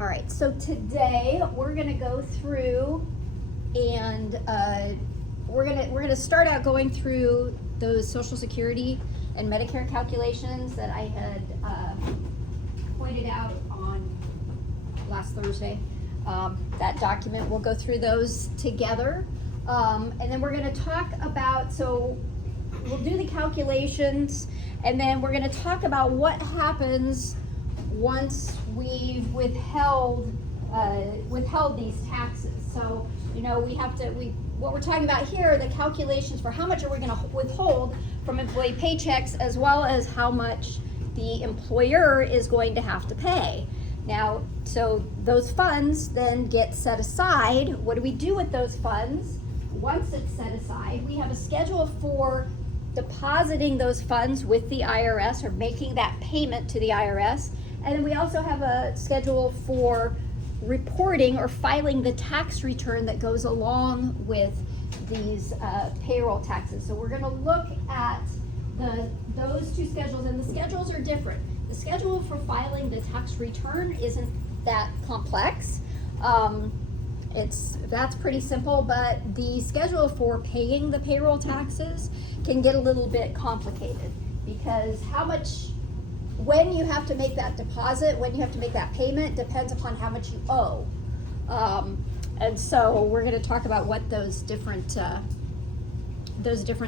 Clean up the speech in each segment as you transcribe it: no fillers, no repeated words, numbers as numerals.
All right, so today we're gonna go through and we're gonna start out going through those Social Security and Medicare calculations that I had pointed out on last Thursday. That document, we'll go through those together. And then we're gonna talk about, so we'll do the calculations, and then we're gonna talk about what happens once we've withheld these taxes. So, you know, what we're talking about here are the calculations for how much are we gonna withhold from employee paychecks, as well as how much the employer is going to have to pay. Now, so those funds then get set aside. What do we do with those funds? Once it's set aside, we have a schedule for depositing those funds with the IRS, or making that payment to the IRS. And then we also have a schedule for reporting or filing the tax return that goes along with these payroll taxes. So we're going to look at those two schedules, and the schedules are different. The schedule for filing the tax return isn't that complex. That's pretty simple, but the schedule for paying the payroll taxes can get a little bit complicated, because when you have to make that deposit, when you have to make that payment, depends upon how much you owe. And so we're going to talk about what those different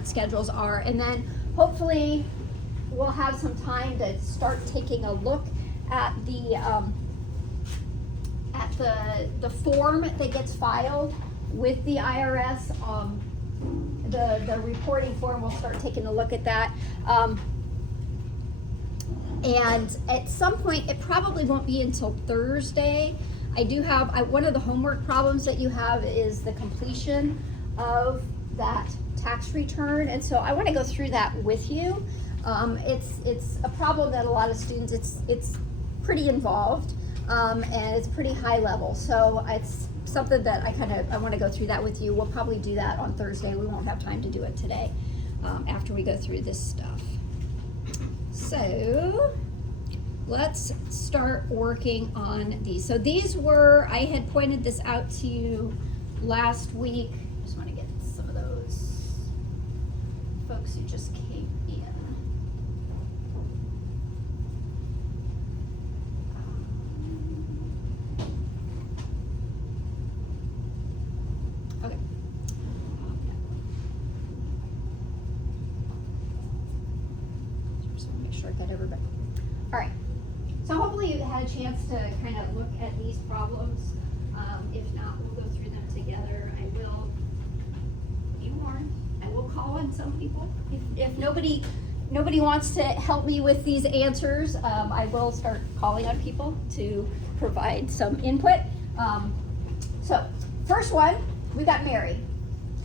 schedules are, and then hopefully we'll have some time to start taking a look at the form that gets filed with the IRS. The reporting form, we'll start taking a look at that. And at some point, it probably won't be until Thursday. I do have, one of the homework problems that you have is the completion of that tax return. And so I want to go through that with you. It's a problem that a lot of students, it's pretty involved, and it's pretty high level. So it's something that I want to go through that with you. We'll probably do that on Thursday. We won't have time to do it today, after we go through this stuff. So let's start working on these. So these were, I had pointed this out to you last week. I just want to get some of those folks who just came in. Okay. Just want to make sure I got everybody. All right. So hopefully you had a chance to kind of look at these problems. If not, we'll go through them together. I will be warned. I will call on some people. If nobody wants to help me with these answers, I will start calling on people to provide some input. So first one, we've got Mary.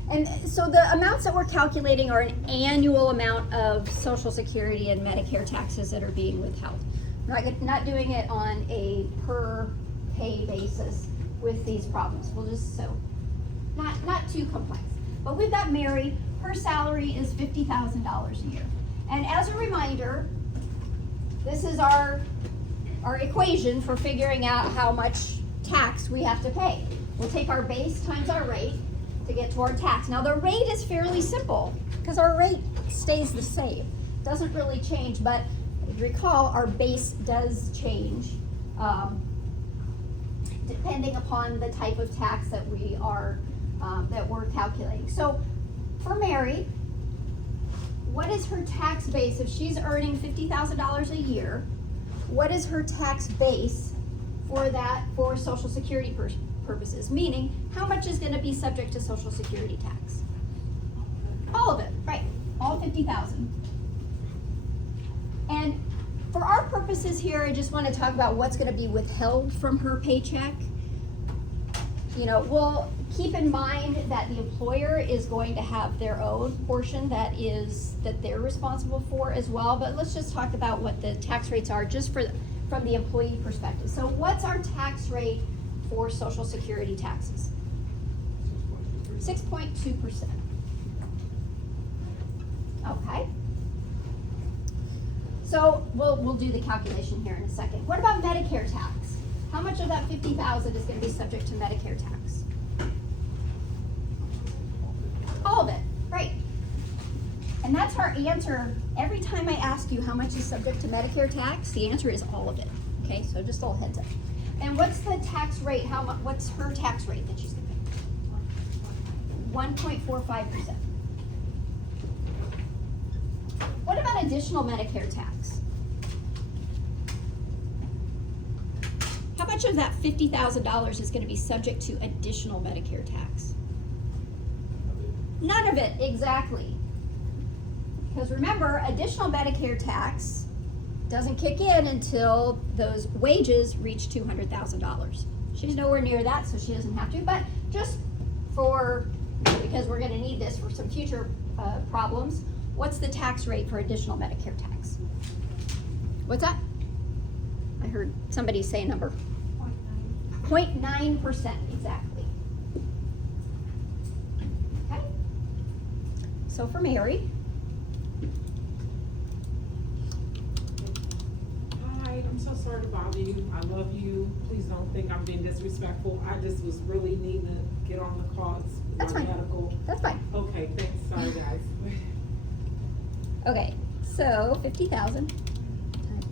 And so the amounts that we're calculating are an annual amount of Social Security and Medicare taxes that are being withheld. We're not doing it on a per pay basis with these problems. We'll just, so not too complex. But we've got Mary. Her salary is $50,000 a year. And as a reminder, this is our equation for figuring out how much tax we have to pay. We'll take our base times our rate to get to our tax. Now the rate is fairly simple because our rate stays the same. Doesn't really change, but recall our base does change depending upon the type of tax that we're calculating. So for Mary, what is her tax base? If she's earning $50,000 a year, what is her tax base for Social Security purposes? Meaning, how much is going to be subject to Social Security tax? All of it, right? All $50,000. And for our purposes here, I just want to talk about what's going to be withheld from her paycheck. You know, we'll keep in mind that the employer is going to have their own portion that they're responsible for as well. But let's just talk about what the tax rates are just from the employee perspective. So what's our tax rate for Social Security taxes? 6.2%. Okay. So we'll do the calculation here in a second. What about Medicare tax? How much of that that 50,000 is going to be subject to Medicare tax? All of it, right. And that's our answer. Every time I ask you how much is subject to Medicare tax, the answer is all of it. Okay, so just a little heads up. And what's the tax rate? What's her tax rate that she's going to pay? 1.45%. What about additional Medicare tax? How much of that $50,000 is going to be subject to additional Medicare tax? None of it, exactly. Because remember, additional Medicare tax doesn't kick in until those wages reach $200,000. She's nowhere near that, so she doesn't have to, but just because we're going to need this for some future problems, what's the tax rate for additional Medicare tax? What's that? I heard somebody say a number. 0.9%, exactly. Okay. So for Mary. Hi, I'm so sorry to bother you. I love you. Please don't think I'm being disrespectful. I just was really needing to get on the call. That's fine. Medical. That's fine. Okay, thanks. Sorry, guys. Okay, so 50,000 times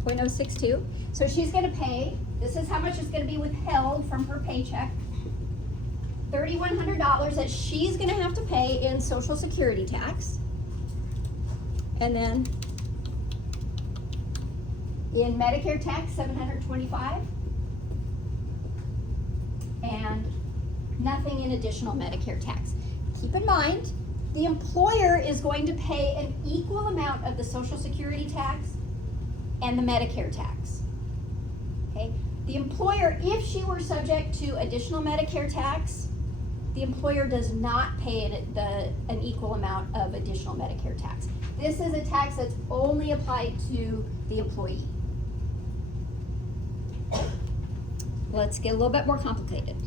0.062. So she's going to pay, this is how much is going to be withheld from her paycheck. $3,100 that she's going to have to pay in Social Security tax. And then in Medicare tax, $725. And nothing in additional Medicare tax. Keep in mind, the employer is going to pay an equal amount of the Social Security tax and the Medicare tax. Okay? The employer, if she were subject to additional Medicare tax, the employer does not pay an equal amount of additional Medicare tax. This is a tax that's only applied to the employee. Let's get a little bit more complicated.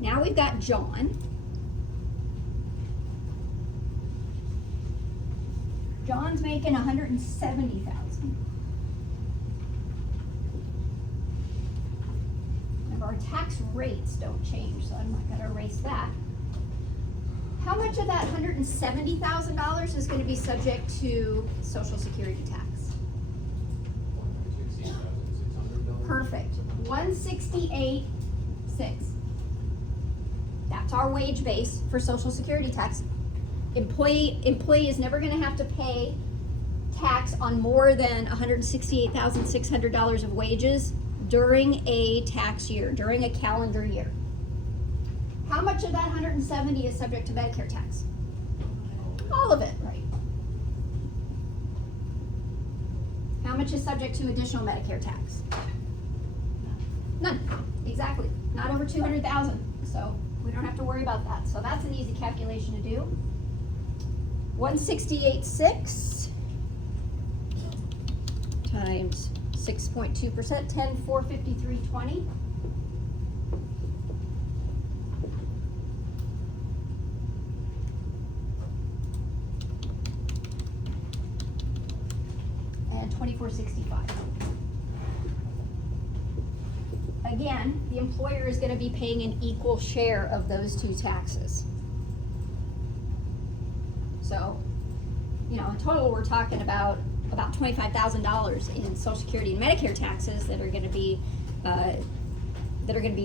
Now we've got John. John's making $170,000. Remember, our tax rates don't change, so I'm not going to erase that. How much of that $170,000 is going to be subject to Social Security tax? Perfect. 168.6. That's our wage base for Social Security tax. Employee is never going to have to pay tax on more than $168,600 of wages during a tax year, during a calendar year. How much of that 170 is subject to Medicare tax? All of it, right. How much is subject to additional Medicare tax? None. Exactly. Not over 200,000. So we don't have to worry about that. So that's an easy calculation to do. 168.6 times 6.2%, 10,453.20. And 24.65. Again, the employer is going to be paying an equal share of those two taxes. So, in total, we're talking about $25,000 in Social Security and Medicare taxes that are going to be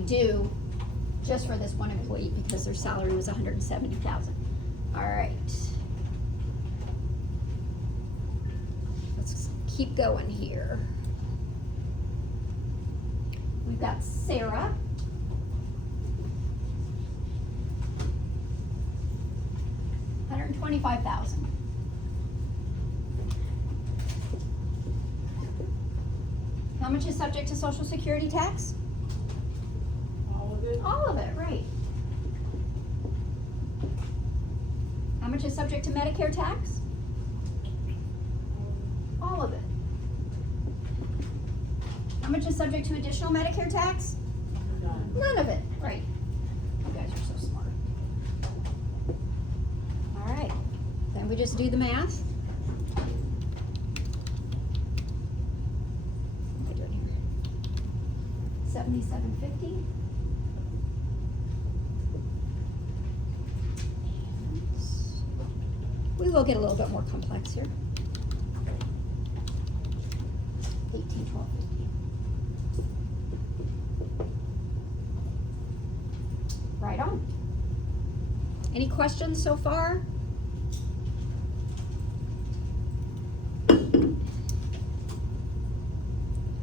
due just for this one employee because their salary was $170,000. All right. Let's keep going here. We've got Sarah. $125,000. How much is subject to Social Security tax? All of it? All of it, right. How much is subject to Medicare tax? All of it. How much is subject to additional Medicare tax? None of it, right. You guys are so smart. All right, then we just do the math. What am I doing here? $177.50. We will get a little bit more complex here. $1812.50. Right on. Any questions so far?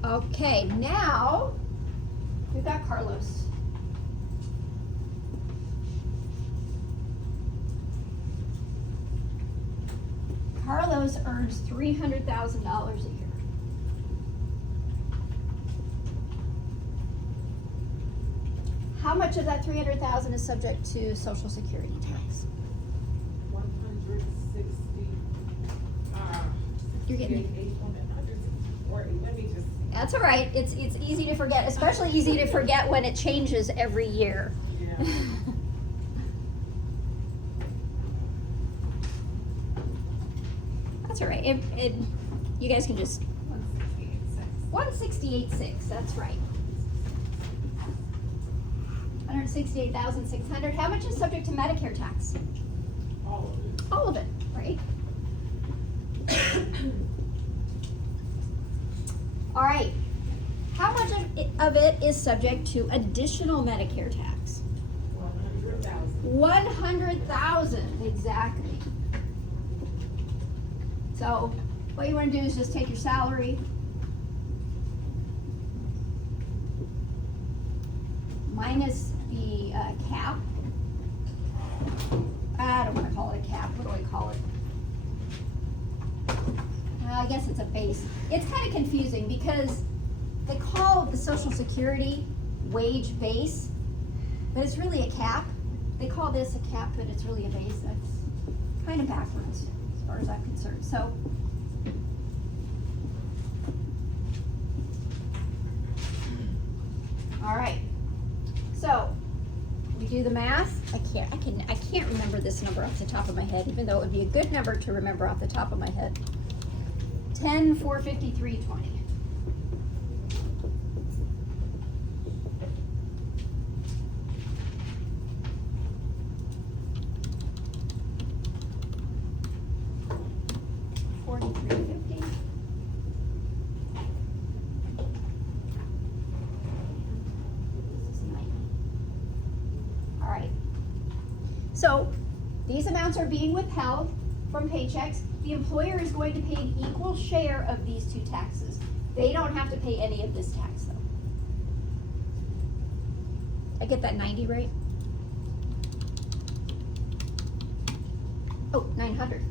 Okay, now we've got Carlos. Carlos earns $300,000 a year. How much of that $300,000 is subject to Social Security tax? 160. You're getting. 140. Let me just. That's all right. It's easy to forget, especially easy to forget when it changes every year. Yeah. That's all right. You guys can just 168.6. 168.6. That's right. 168,600. How much is subject to Medicare tax? All of it. All of it, right? All right. How much of it is subject to additional Medicare tax? 100,000. 100,000, exactly. So what you want to do is just take your salary minus the cap. I don't want to call it a cap. What do I call it? I guess it's a base. It's kind of confusing because they call the Social Security wage base, but it's really a cap. They call this a cap, but it's really a base. That's kind of backwards as far as I'm concerned. So all right. So we do the math. I can't remember this number off the top of my head, even though it would be a good number to remember off the top of my head. 10, 453.20. So these amounts are being withheld from paychecks. The employer is going to pay an equal share of these two taxes. They don't have to pay any of this tax though. I get that 90 right? Oh, 900.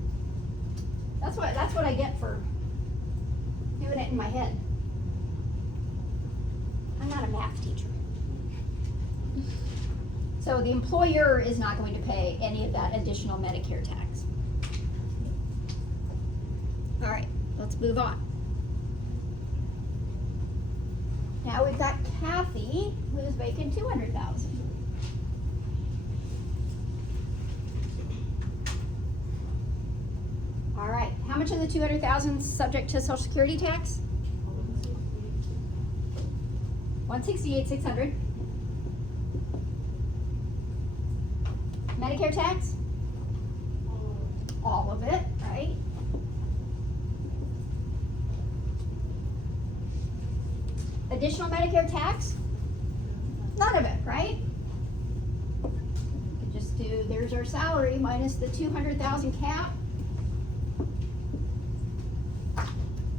That's what I get for doing it in my head. I'm not a math teacher. So the employer is not going to pay any of that additional Medicare tax. All right, let's move on. Now we've got Kathy, who's making $200,000. All right, how much of the $200,000 is subject to Social Security tax? 168,600. Medicare tax? All of it, right? Additional Medicare tax? None of it, right? We could just do, there's our salary minus the 200,000 cap.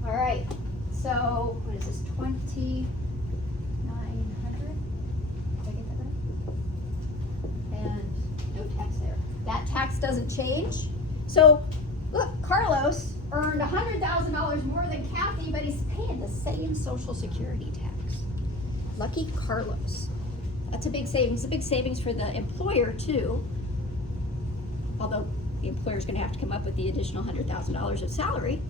All right, so what is this, 2,900? Did I get that right? And no tax there. That tax doesn't change. So look, Carlos earned $100,000 more than Kathy, but he's paying the same Social Security tax. Lucky Carlos. That's a big savings. A big savings for the employer too. Although the employer's going to have to come up with the additional $100,000 of salary.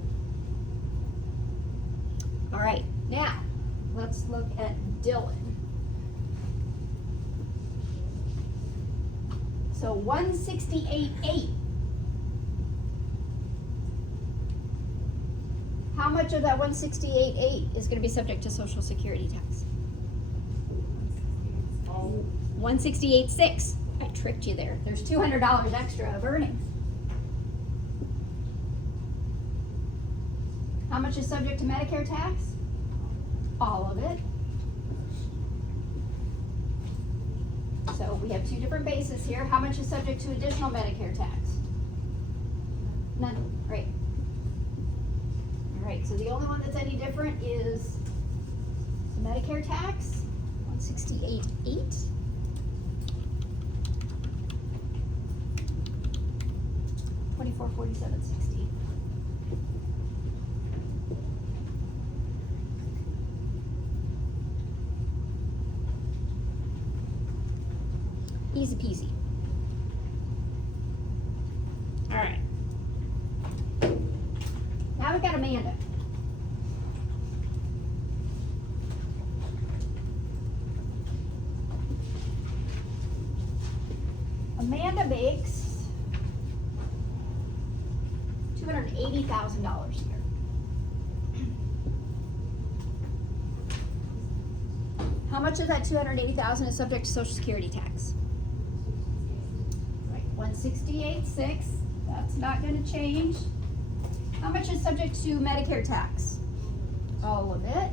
All right, now let's look at Dylan. So 168.8. How much of that 168.8 is going to be subject to Social Security tax? Oh, 168.6. I tricked you there. There's $200 extra of earnings. How much is subject to Medicare tax? All of it. So we have two different bases here. How much is subject to additional Medicare tax? None. Great. All right, so the only one that's any different is the Medicare tax, 168.8. $24.47.60. Easy peasy. All right. Now we've got Amanda. Amanda makes $280,000 a year. How much of that $280,000 is subject to Social Security tax? Right, 168.6. That's not going to change. How much is subject to Medicare tax? All of it.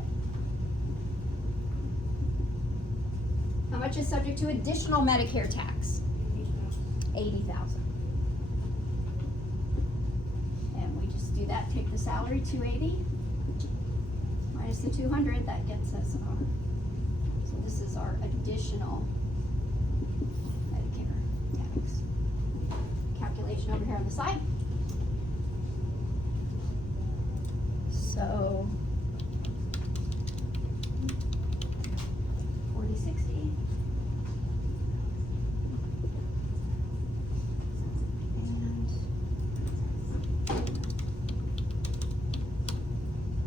How much is subject to additional Medicare tax? 80,000. And we just do that, take the salary, 280, minus the 200, that gets us our, so this is our additional Medicare tax. Calculation over here on the side. So 4060. And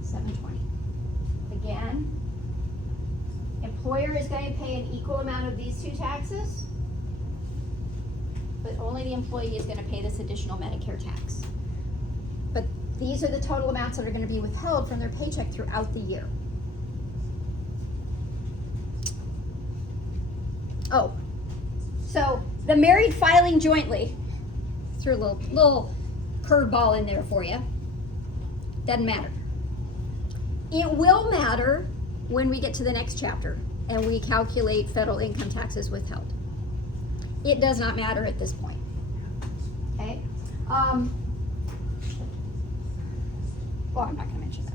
720. Again, employer is going to pay an equal amount of these two taxes, but only the employee is going to pay this additional Medicare tax. But these are the total amounts that are going to be withheld from their paycheck throughout the year. Oh, so the married filing jointly, threw a little curveball in there for you. Doesn't matter. It will matter when we get to the next chapter and we calculate federal income taxes withheld. It does not matter at this point. Okay? Well, I'm not going to mention that.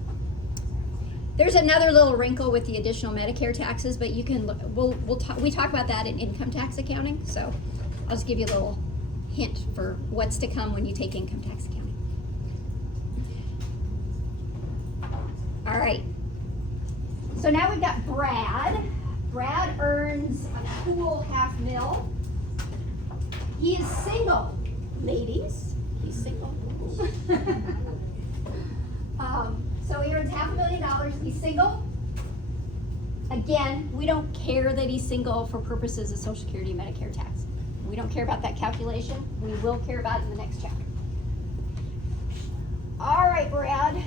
There's another little wrinkle with the additional Medicare taxes, but you can look. We talk about that in income tax accounting. So I'll just give you a little hint for what's to come when you take income tax accounting. All right. So now we've got Brad. Brad earns a cool $500,000. He is single, ladies. He's single. So he earns $500,000. He's single. Again, we don't care that he's single for purposes of Social Security and Medicare tax. We don't care about that calculation. We will care about it in the next chapter. All right, Brad.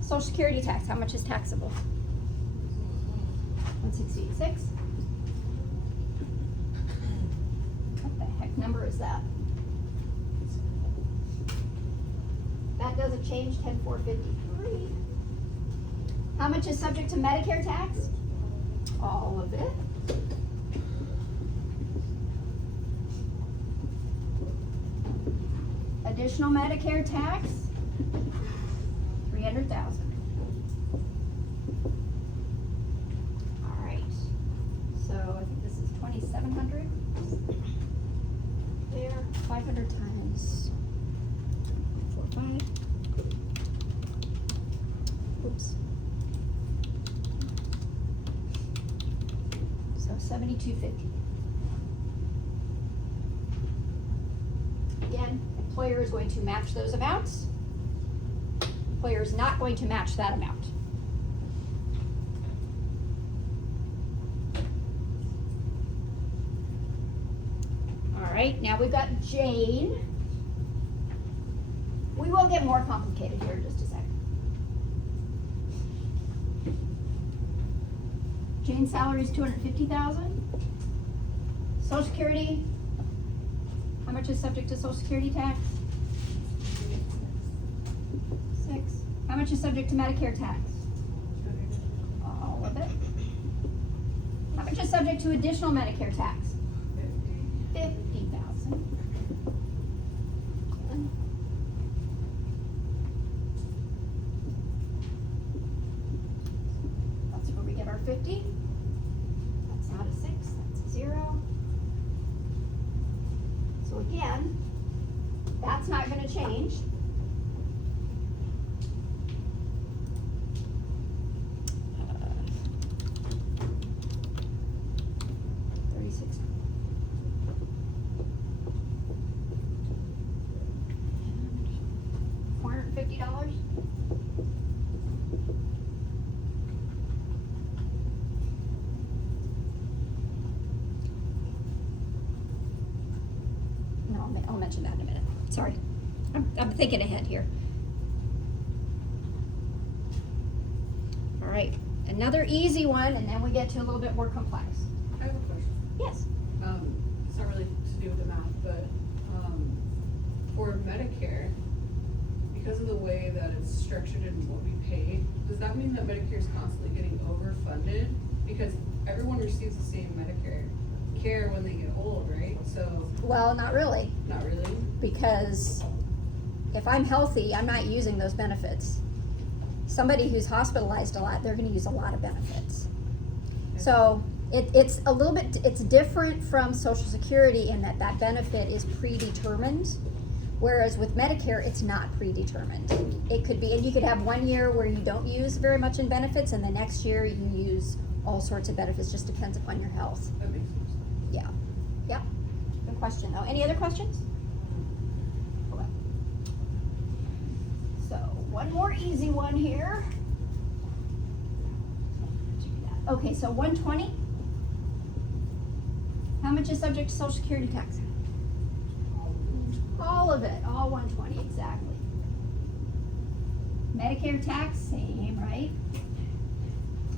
Social Security tax, how much is taxable? 168.6. What the heck number is that? That doesn't change, 10,453. How much is subject to Medicare tax? All of it. Additional Medicare tax, 300,000. All right. So I think this is 2,700. There, 500 times 4.5. Oops. So 7,250. Again, employer is going to match those amounts. Employer is not going to match that amount. All right, now we've got Jane. We will get more complicated here in just a second. Jane's salary is $250,000. Social Security, how much is subject to Social Security tax? 6. How much is subject to Medicare tax? All of it. How much is subject to additional Medicare tax? 50,000. That's where we get our 50. That's not a 6, that's a 0. So again, that's not going to change. $450. No, I'll mention that in a minute. Sorry, I'm thinking ahead here. All right, another easy one, and then we get to a little bit more complex. I have a question. Yes. It's not really to do with the math, but, for Medicare, because of the way that it's structured and what we pay, does that mean that Medicare is constantly getting overfunded? Because everyone receives the same Medicare care when they get old, right? So, Well, not really, not really? because if I'm healthy, I'm not using those benefits. Somebody who's hospitalized a lot, they're gonna use a lot of benefits. So it's a little bit, it's different from Social Security in that that benefit is predetermined, whereas with Medicare, it's not predetermined. It could be, and you could have 1 year where you don't use very much in benefits, and the next year you use all sorts of benefits, just depends upon your health. That makes sense. Yeah, yeah, good question though. Any other questions? Okay. So, one more easy one here. Okay, so 120. How much is subject to Social Security tax? All of it, all 120, exactly. Medicare tax, same, right?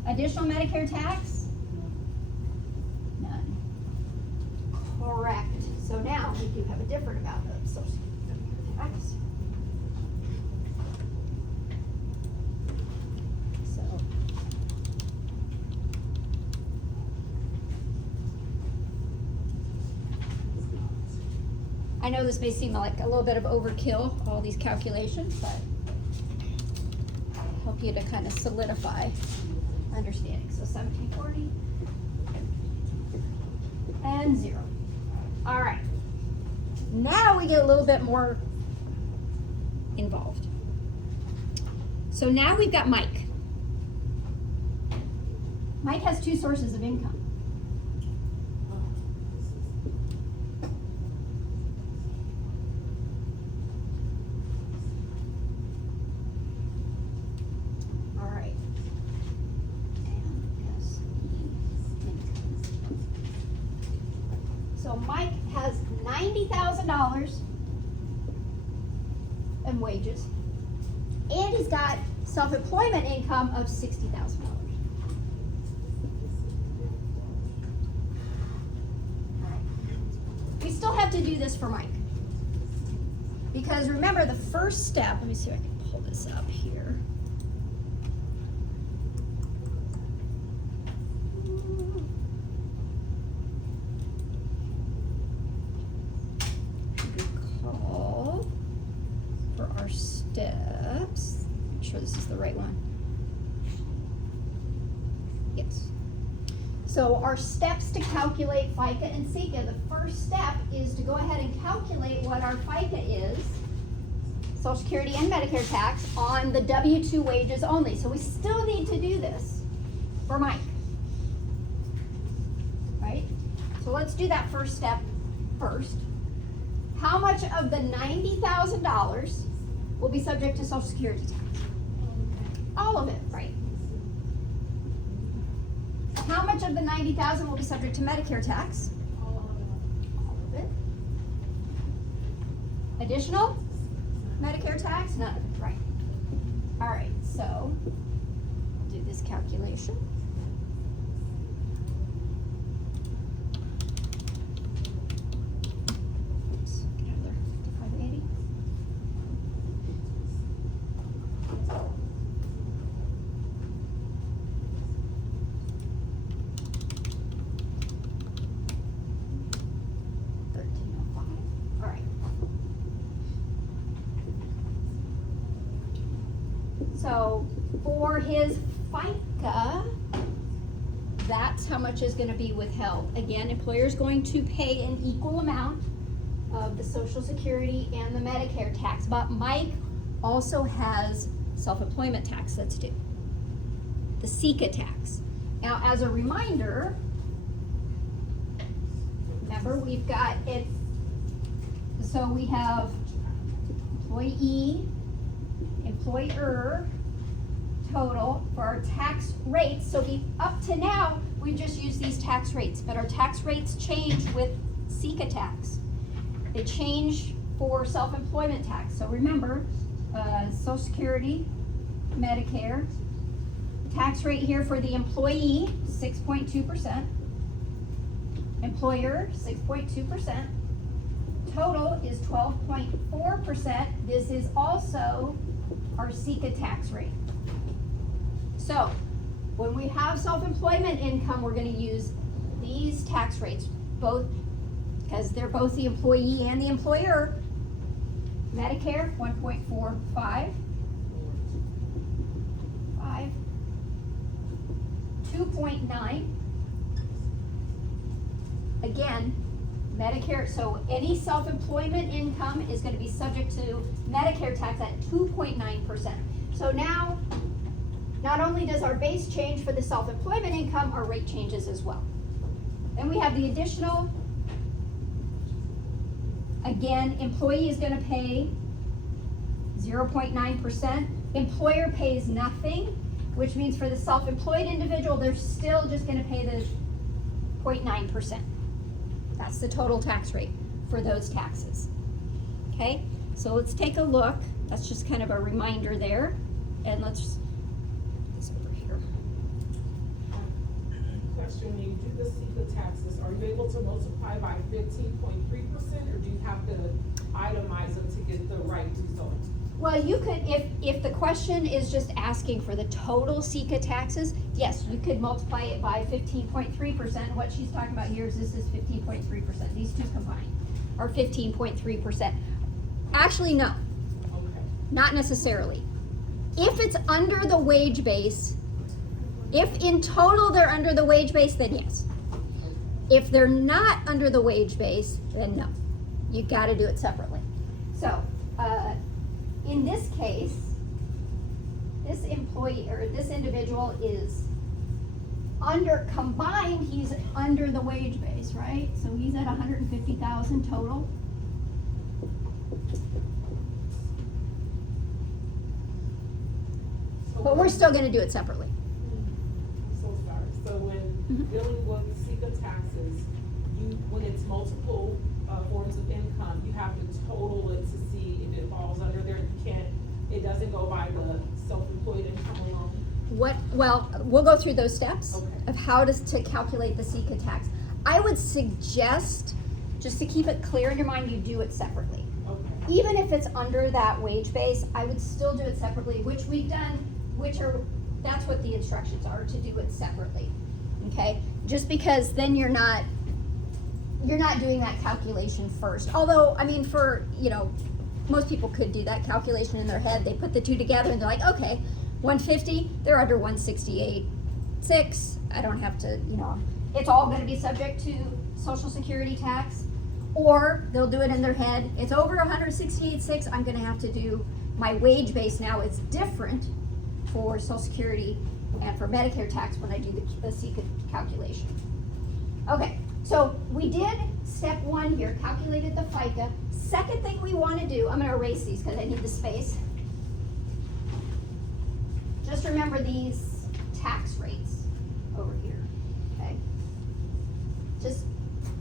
Additional Medicare tax? None. Correct. So now we do have a different amount of Social Security tax. So. I know this may seem like a little bit of overkill, all these calculations, but I'll help you to kind of solidify understanding. So 1740 and 0. All right. Now we get a little bit more involved. So now we've got Mike. Mike has 2 sources of income. So Mike has $90,000 in wages, and he's got self-employment income of $60,000. We still have to do this for Mike, because remember the first step, let me see if I can pull this up here. Our steps, make sure this is the right one. Yes. So our steps to calculate FICA and SECA, the first step is to go ahead and calculate what our FICA is, Social Security and Medicare tax, on the W-2 wages only. So we still need to do this for Mike, right? So let's do that first step first. How much of the $90,000 will be subject to Social Security tax? All of it, right? How much of the $90,000 will be subject to Medicare tax? All of it. Additional? Medicare tax? None of it, right. All right, so I'll do this calculation. Oops, get out of there. 580. $13.05. All right. So for his FICA, that's how much is gonna be withheld. Again, employer's going to pay an equal amount of the Social Security and the Medicare tax, but Mike also has self-employment tax that's due, the SECA tax. Now, as a reminder, remember we've got it, so we have employee, employer, total for our tax rates. So up to now, we've just used these tax rates, but our tax rates change with SECA tax. They change for self-employment tax. So remember, Social Security, Medicare, tax rate here for the employee, 6.2%. Employer, 6.2%. Total is 12.4%. This is also our SECA tax rate. So when we have self-employment income, we're going to use these tax rates, both because they're both the employee and the employer. Medicare, 1.45. 2.9. Again, Medicare, so any self-employment income is going to be subject to Medicare tax at 2.9%. So now, not only does our base change for the self-employment income, our rate changes as well. Then we have the additional, again, employee is going to pay 0.9%. Employer pays nothing, which means for the self-employed individual, they're still just going to pay the 0.9%. That's the total tax rate for those taxes. Okay, so let's take a look. That's just kind of a reminder there. And let's just put this over here. Question, when you do the SECA taxes, are you able to multiply by 15.3%, or do you have to itemize them to get the right result? Well, you could, if the question is just asking for the total SECA taxes, yes, you could multiply it by 15.3%. What she's talking about here is this is 15.3%. These two combined are 15.3%. Actually, no, Okay. not necessarily. If it's under the wage base, if in total they're under the wage base, then yes. If they're not under the wage base, then no. You gotta do it separately. So, in this case, this employee or this individual is combined, he's under the wage base, right? So he's at 150,000 total. But we're still gonna do it separately. I'm so sorry. So when dealing with SECA taxes, when it's multiple forms of income, you have to total it to see if it falls under there. It doesn't go by the self-employed income alone. Well, we'll go through those steps Okay. of how to calculate the SECA tax. I would suggest, just to keep it clear in your mind, you do it separately. Okay. Even if it's under that wage base, I would still do it separately, which we've done, that's what the instructions are, to do it separately, okay? Just because then you're not doing that calculation first. Although, I mean, most people could do that calculation in their head. They put the two together and they're like, okay, 150, they're under 168.6. I don't have to, it's all gonna be subject to Social Security tax. Or they'll do it in their head, it's over 168.6, I'm gonna have to do, my wage base now is different for Social Security and for Medicare tax when I do the SECA calculation. Okay, so we did step one here, calculated the FICA. Second thing we want to do, I'm going to erase these because I need the space. Just remember these tax rates over here, okay? Just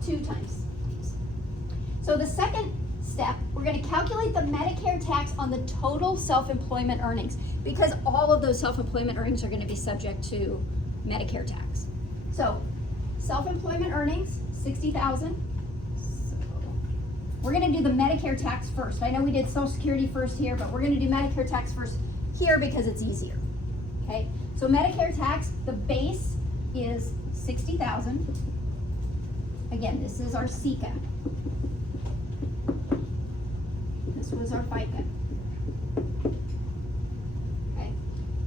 2 times these. So the second step, we're we're gonna calculate the Medicare tax on the total self-employment earnings, because all of those self-employment earnings are gonna be subject to Medicare tax. So, self-employment earnings, 60,000. So, we're gonna do the Medicare tax first. I know we did Social Security first here, but we're gonna do Medicare tax first here because it's easier, okay? So Medicare tax, the base is 60,000. Again, this is our SECA. This was our FICA. Okay,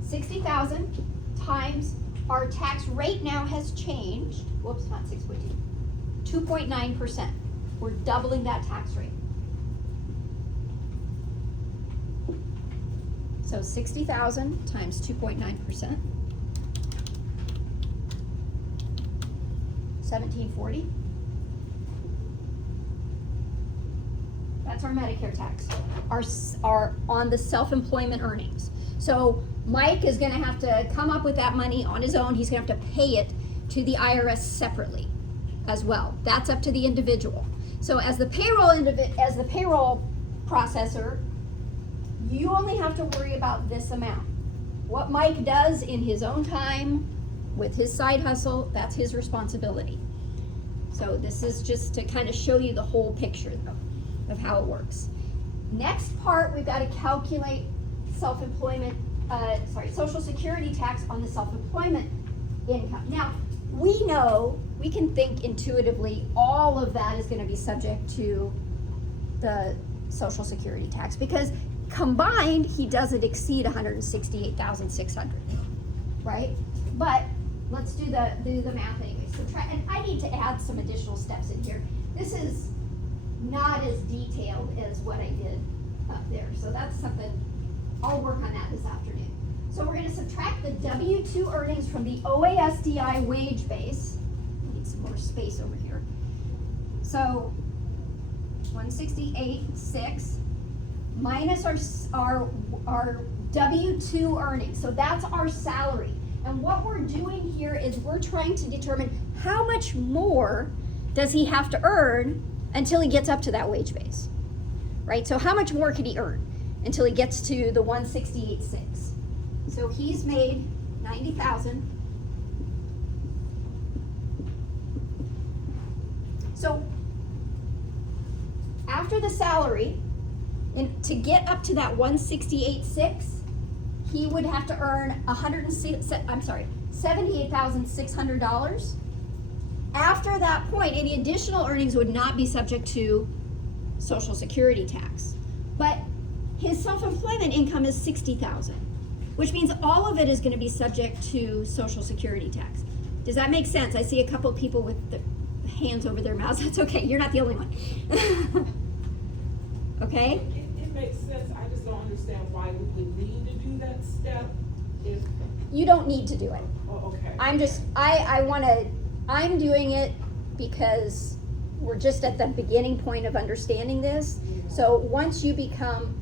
60,000 times our tax rate now has changed. Whoops, not 6.2. 2.9%. We're doubling that tax rate. So 60,000 times 2.9%. 1740. That's our Medicare tax. Our on the self-employment earnings. So Mike is gonna have to come up with that money on his own. He's gonna have to pay it to the IRS separately as well. That's up to the individual. So as the payroll processor, you only have to worry about this amount. What Mike does in his own time with his side hustle, that's his responsibility. So this is just to kind of show you the whole picture though, of how it works. Next part, we've got to calculate Social Security tax on the self-employment income. Now, we know, we can think intuitively, all of that is going to be subject to the Social Security tax because combined, he doesn't exceed 168,600, right? But let's do the math anyway. So and I need to add some additional steps in here. This is not as detailed as what I did up there. So that's something, I'll work on that this afternoon. So we're going to subtract the W-2 earnings from the OASDI wage base. I need some more space over here. So 168.6 minus our W-2 earnings. So that's our salary. And what we're doing here is we're trying to determine how much more does he have to earn until he gets up to that wage base, right? So how much more could he earn until he gets to the 168.6? So he's made 90,000. So after the salary, to get up to that 168.6, he would have to earn $78,600. After that point, any additional earnings would not be subject to Social Security tax. But his self-employment income is $60,000, which means all of it is going to be subject to Social Security tax. Does that make sense? I see a couple of people with the hands over their mouths. That's okay. You're not the only one. Okay? It makes sense. I just don't understand why we would need to do that step if. You don't need to do it. Oh, okay. I'm doing it because we're just at the beginning point of understanding this. So once you become,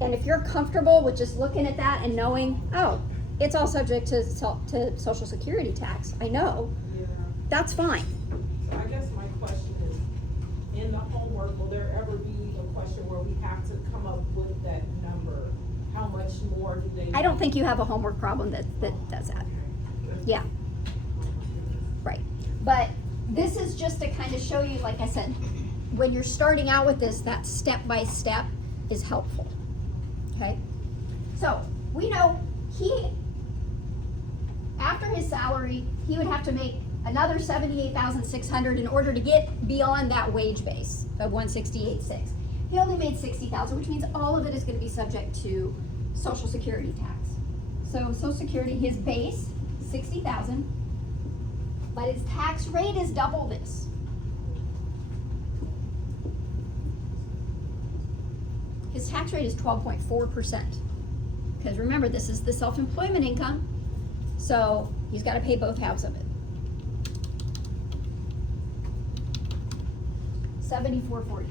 and if you're comfortable with just looking at that and knowing, oh, it's all subject to Social Security tax, I know, that's fine. So I guess my question is, in the homework, will there ever be a question where we have to come up with that number? How much more do they? I don't think you have a homework problem that does that. Yeah. Right. But this is just to kind of show you, like I said, when you're starting out with this, that step by step is helpful. Okay? So we know after his salary, he would have to make another $78,600 in order to get beyond that wage base of 168.6. He only made $60,000, which means all of it is going to be subject to Social Security tax. So Social Security, his base, $60,000, but his tax rate is double this. His tax rate is 12.4%. Because remember, this is the self-employment income, so he's got to pay both halves of it. $74.40.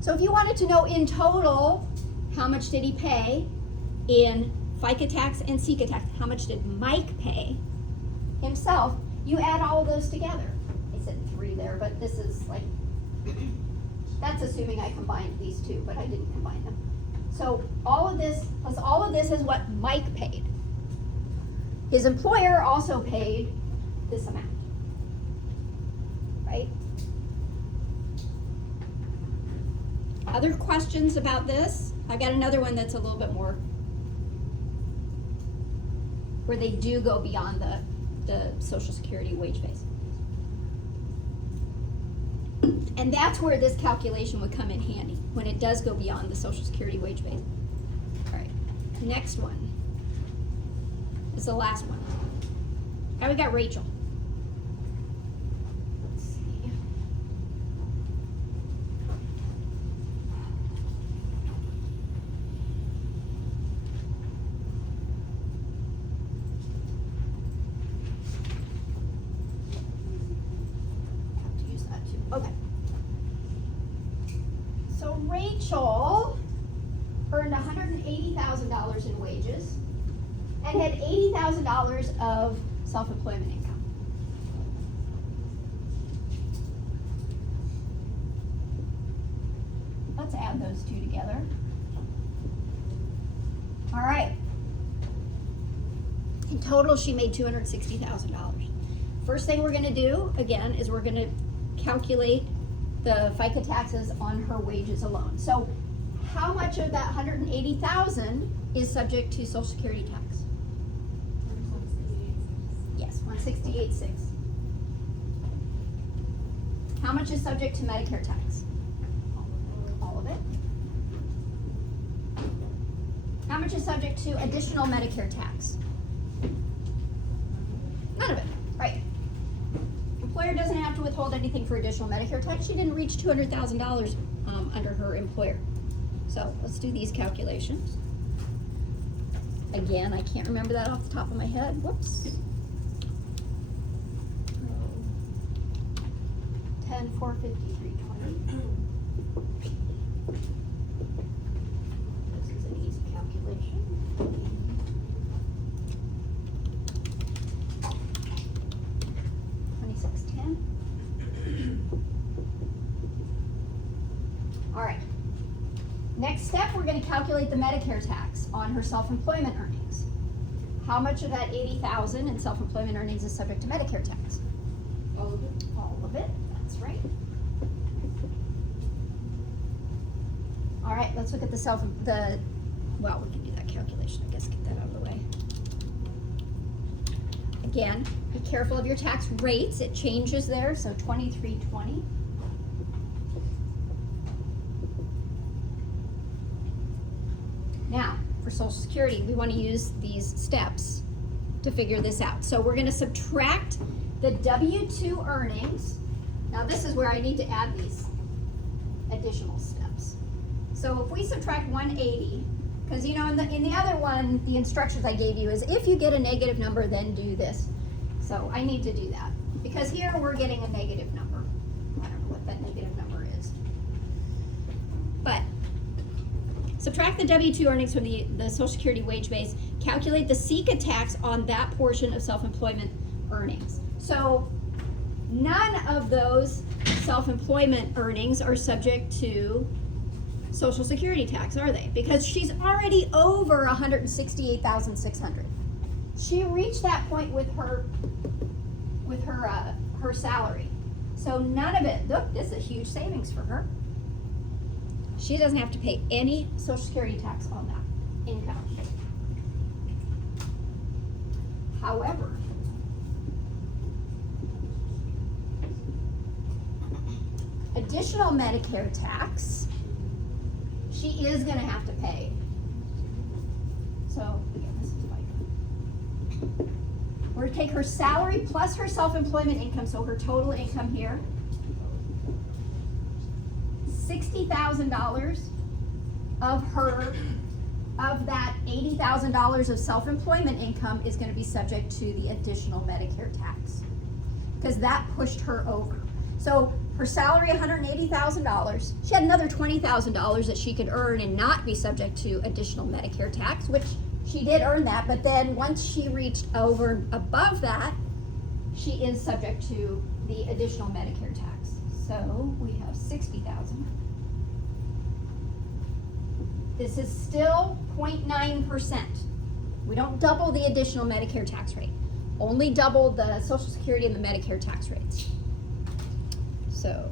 So if you wanted to know in total, how much did he pay in FICA tax and SECA tax? How much did Mike pay himself? You add all of those together. I said but this is like, that's assuming I combined these two, but I didn't combine them. So all of this plus all of this is what Mike paid. His employer also paid this amount, right? Other questions about this? I got another one that's a little bit more, where they do go beyond the Social Security wage base. And that's where this calculation would come in handy, when it does go beyond the Social Security wage base. All right, next one is the last one. Now we got Rachel. Let's see. Have to use that too. Okay. So Rachel earned $180,000 in wages and had $80,000 of self-employment income. Let's add those two together. All right. In total, she made $260,000. First thing we're going to do, again, is we're going to calculate the FICA taxes on her wages alone. So how much of that $180,000 is subject to Social Security tax? Yes, $168,600. How much is subject to Medicare tax? All of it. How much is subject to additional Medicare tax? None of it, right? Employer doesn't have to withhold anything for additional Medicare tax. She didn't reach $200,000 under her employer. So let's do these calculations. Again, I can't remember that off the top of my head. Whoops. 10, 4, 53, 20. This is an easy calculation. All right. Next step, we're going to calculate the Medicare tax on her self-employment earnings. How much of that $80,000 in self-employment earnings is subject to Medicare tax? All of it? All of it. That's right. All right. Let's look at well, we can do that calculation. I guess get that out of the way. Again, be careful of your tax rates. It changes there. So 2320. Now, for Social Security, we want to use these steps to figure this out. So we're going to subtract the W-2 earnings. Now this is where I need to add these additional steps. So if we subtract 180, because you know in the other one, the instructions I gave you is if you get a negative number, then do this. So I need to do that. Because here we're getting a negative number. I don't know what that negative number is. But subtract the W-2 earnings from the Social Security wage base, calculate the SECA tax on that portion of self-employment earnings. So none of those self-employment earnings are subject to Social Security tax, are they? Because she's already over $168,600. She reached that point with her salary. So none of it, look, this is a huge savings for her. She doesn't have to pay any Social Security tax on that income. However, additional Medicare tax, she is going to have to pay. So, again, this is FICA. We're going to take her salary plus her self-employment income, so her total income here. $60,000 of that $80,000 of self-employment income is going to be subject to the additional Medicare tax because that pushed her over. So her salary, $180,000. She had another $20,000 that she could earn and not be subject to additional Medicare tax, which she did earn that. But then once she reached over above that, she is subject to the additional Medicare tax. So we have 60,000. This is still 0.9%. We don't double the additional Medicare tax rate. Only double the Social Security and the Medicare tax rates. So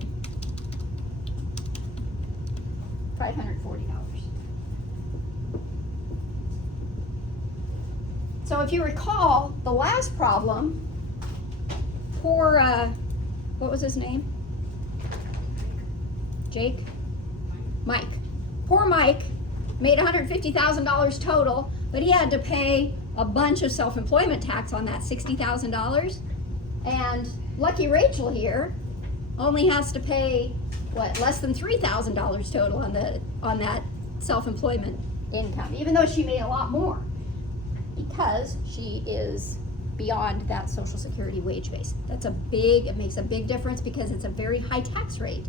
$540. So if you recall, the last problem, poor, what was his name? Jake? Mike. Poor Mike made $150,000 total, but he had to pay a bunch of self-employment tax on that $60,000. And lucky Rachel here only has to pay, what, less than $3,000 total on that self-employment income, even though she made a lot more, because she is beyond that Social Security wage base. It makes a big difference because it's a very high tax rate,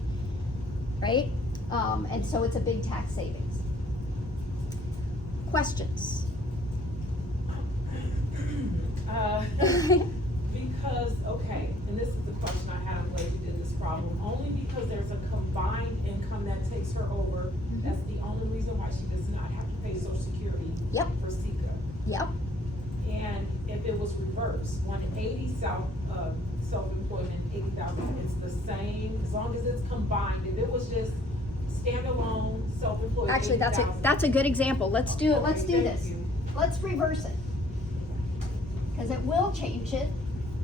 right? And so it's a big tax savings. Questions? Because, okay, and this is the question I had, I'm glad you did this problem, only because there's a combined income that takes her over, that's the only reason why she does not have to pay Social Security Yep. for SICA. Yep. And if it was reversed, 180 self-employment, 80,000, it's the same, as long as it's combined. If it was just standalone, self-employed, Actually, 80,000. that's a good example. Let's do Okay, thank this. you. Let's reverse it, because it will change it,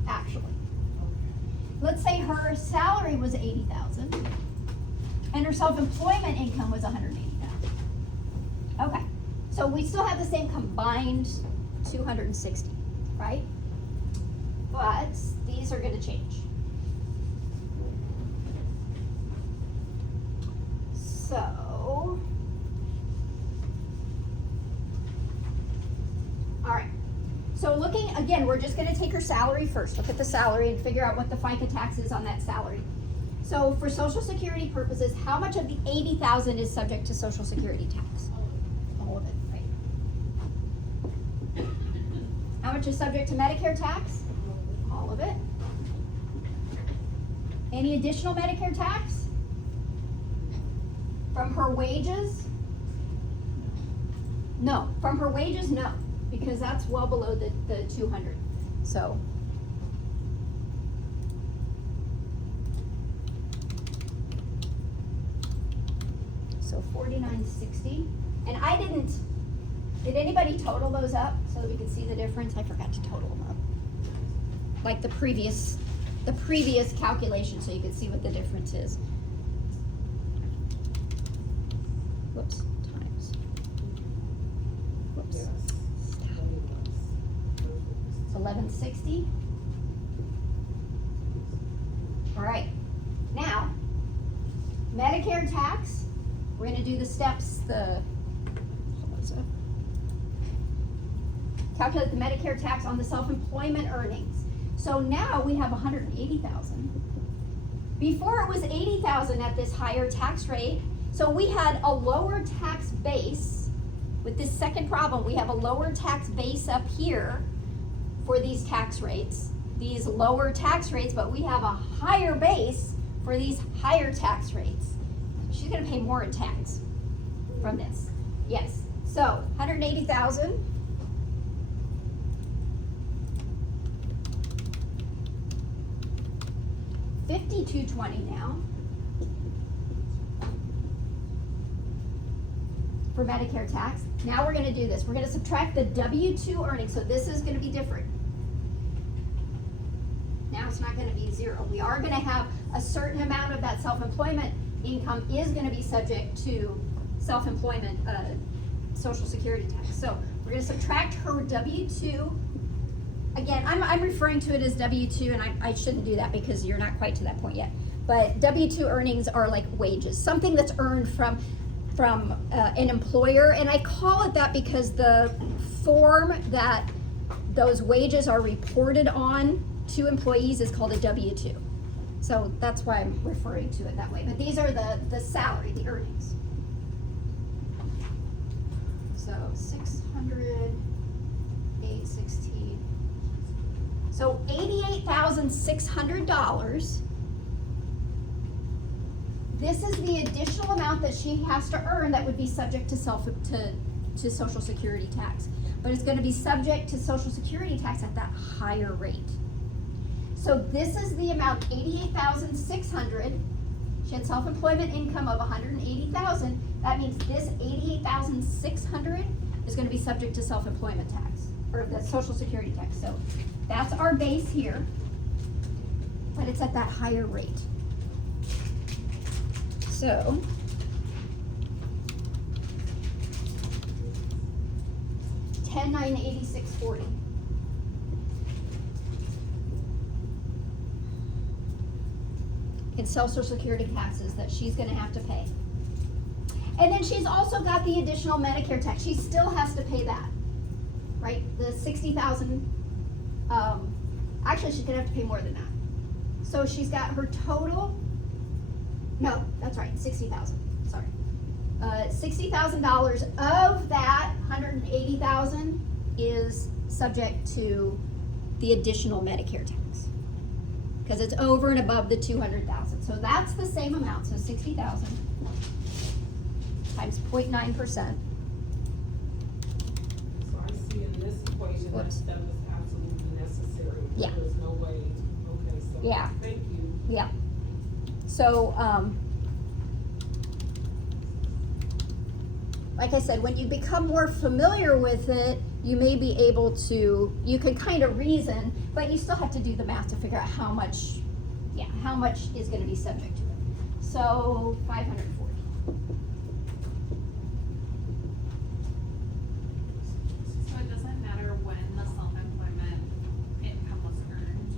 actually. Let's say her salary was 80,000 and her self-employment income was 180,000. Okay, so we still have the same combined 260, right? But these are going to change. So, all right. So looking, again, we're just gonna take her salary first. Look at the salary and figure out what the FICA tax is on that salary. So for Social Security purposes, how much of the 80,000 is subject to Social Security tax? All of it, right? How much is subject to Medicare tax? All of it. Any additional Medicare tax? From her wages? No, from her wages, no. Because that's well below the 200, so. So 4960, and did anybody total those up so that we could see the difference? I forgot to total them up. Like the previous calculation, so you could see what the difference is. Whoops, times. Whoops. Yes. 1160. All right. Now, Medicare tax. We're going to do the steps. Calculate the Medicare tax on the self-employment earnings. So now we have 180,000. Before it was 80,000 at this higher tax rate. So we had a lower tax base. With this second problem, we have a lower tax base up here for these tax rates, these lower tax rates, but we have a higher base for these higher tax rates. She's gonna pay more in tax from this. Yes, so 180,000. $5,220 now for Medicare tax. Now we're gonna do this. We're gonna subtract the W-2 earnings, so this is gonna be different. Now it's not gonna be zero. We are gonna have a certain amount of that self-employment income is gonna be subject to self-employment Social Security tax. So we're gonna subtract her W-2. Again, I'm referring to it as W-2, and I shouldn't do that because you're not quite to that point yet. But W-2 earnings are like wages, something that's earned from an employer, and I call it that because the form that those wages are reported on to employees is called a W-2. So that's why I'm referring to it that way. But these are the salary, the earnings. So 600, 816. So $88,600 this is the additional amount that she has to earn that would be subject to Social Security tax. But it's gonna be subject to Social Security tax at that higher rate. So this is the amount, $88,600. She had self-employment income of $180,000. That means this $88,600 is gonna be subject to self-employment tax, or the Social Security tax. So that's our base here, but it's at that higher rate. So, $10,986.40. In Social Security taxes that she's gonna have to pay. And then she's also got the additional Medicare tax. She still has to pay that, right? The 60,000, actually she's gonna have to pay more than that. So she's got her total, no, that's right, 60,000, sorry. $60,000 of that 180,000 is subject to the additional Medicare tax. Because it's over and above the 200,000. So that's the same amount, so 60,000 times 0.9%. So I see in this equation that Whoops. that was absolutely necessary. Yeah. There's no way, okay, so, Yeah. thank you. Yeah. So, like I said, when you become more familiar with it, you may be able to, you can kind of reason, but you still have to do the math to figure out how much is gonna be subject to it. So, 540. So it doesn't matter when the self-employment income was earned,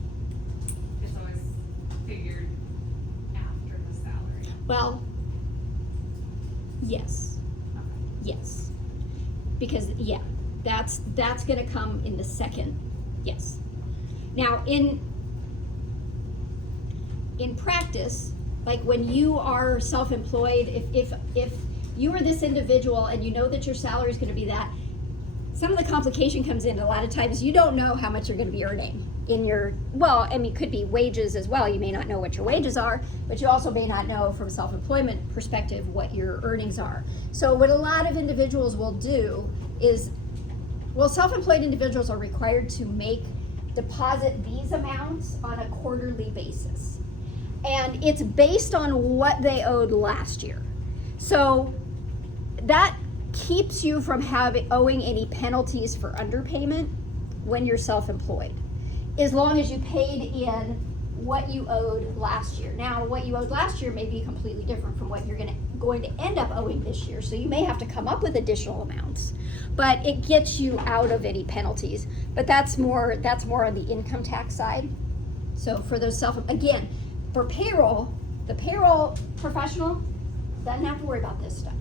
it's always figured after the salary. Well, yes. Okay. Yes, because, yeah, that's gonna come in the second, yes. Now, in practice, like when you are self-employed, if you are this individual and you know that your salary is gonna be that, some of the complication comes in. A lot of times you don't know how much you're gonna be earning in your, well, I mean, it could be wages as well. You may not know what your wages are, but you also may not know from self-employment perspective what your earnings are. So what a lot of individuals will do is, well, self-employed individuals are required to deposit these amounts on a quarterly basis. And it's based on what they owed last year. So that keeps you from owing any penalties for underpayment when you're self-employed, as long as you paid in what you owed last year. Now, what you owed last year may be completely different from what you're going to end up owing this year, so you may have to come up with additional amounts, but it gets you out of any penalties. But that's more on the income tax side. So for those again, for payroll, the payroll professional doesn't have to worry about this stuff.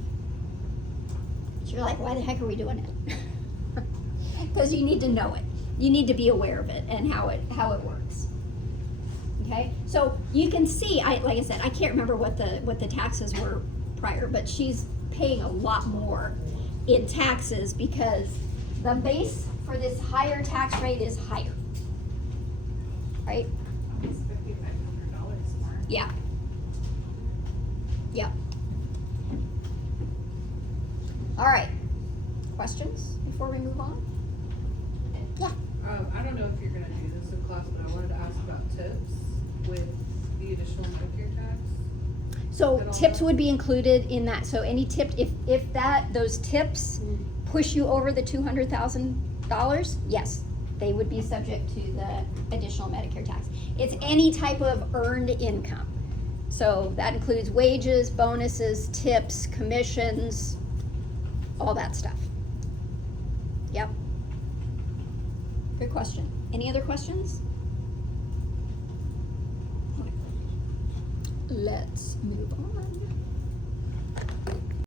So you're like, why the heck are we doing it? Because you need to know it. You need to be aware of it and how it works. Okay, so you can see, like I said, I can't remember what the taxes were prior, but she's paying a lot more in taxes because the base for this higher tax rate is higher, right? Almost $5,500 more. Yeah. Yeah. All right. Questions before we move on? Yeah. I don't know if you're gonna do this in class, but I wanted to ask about tips with the additional Medicare tax. So At all? tips would be included in that. So any tip, if those tips push you over the $200,000, yes, they would be subject to the additional Medicare tax. It's any type of earned income. So that includes wages, bonuses, tips, commissions, all that stuff. Yep. Good question. Any other questions? Okay. Let's move on.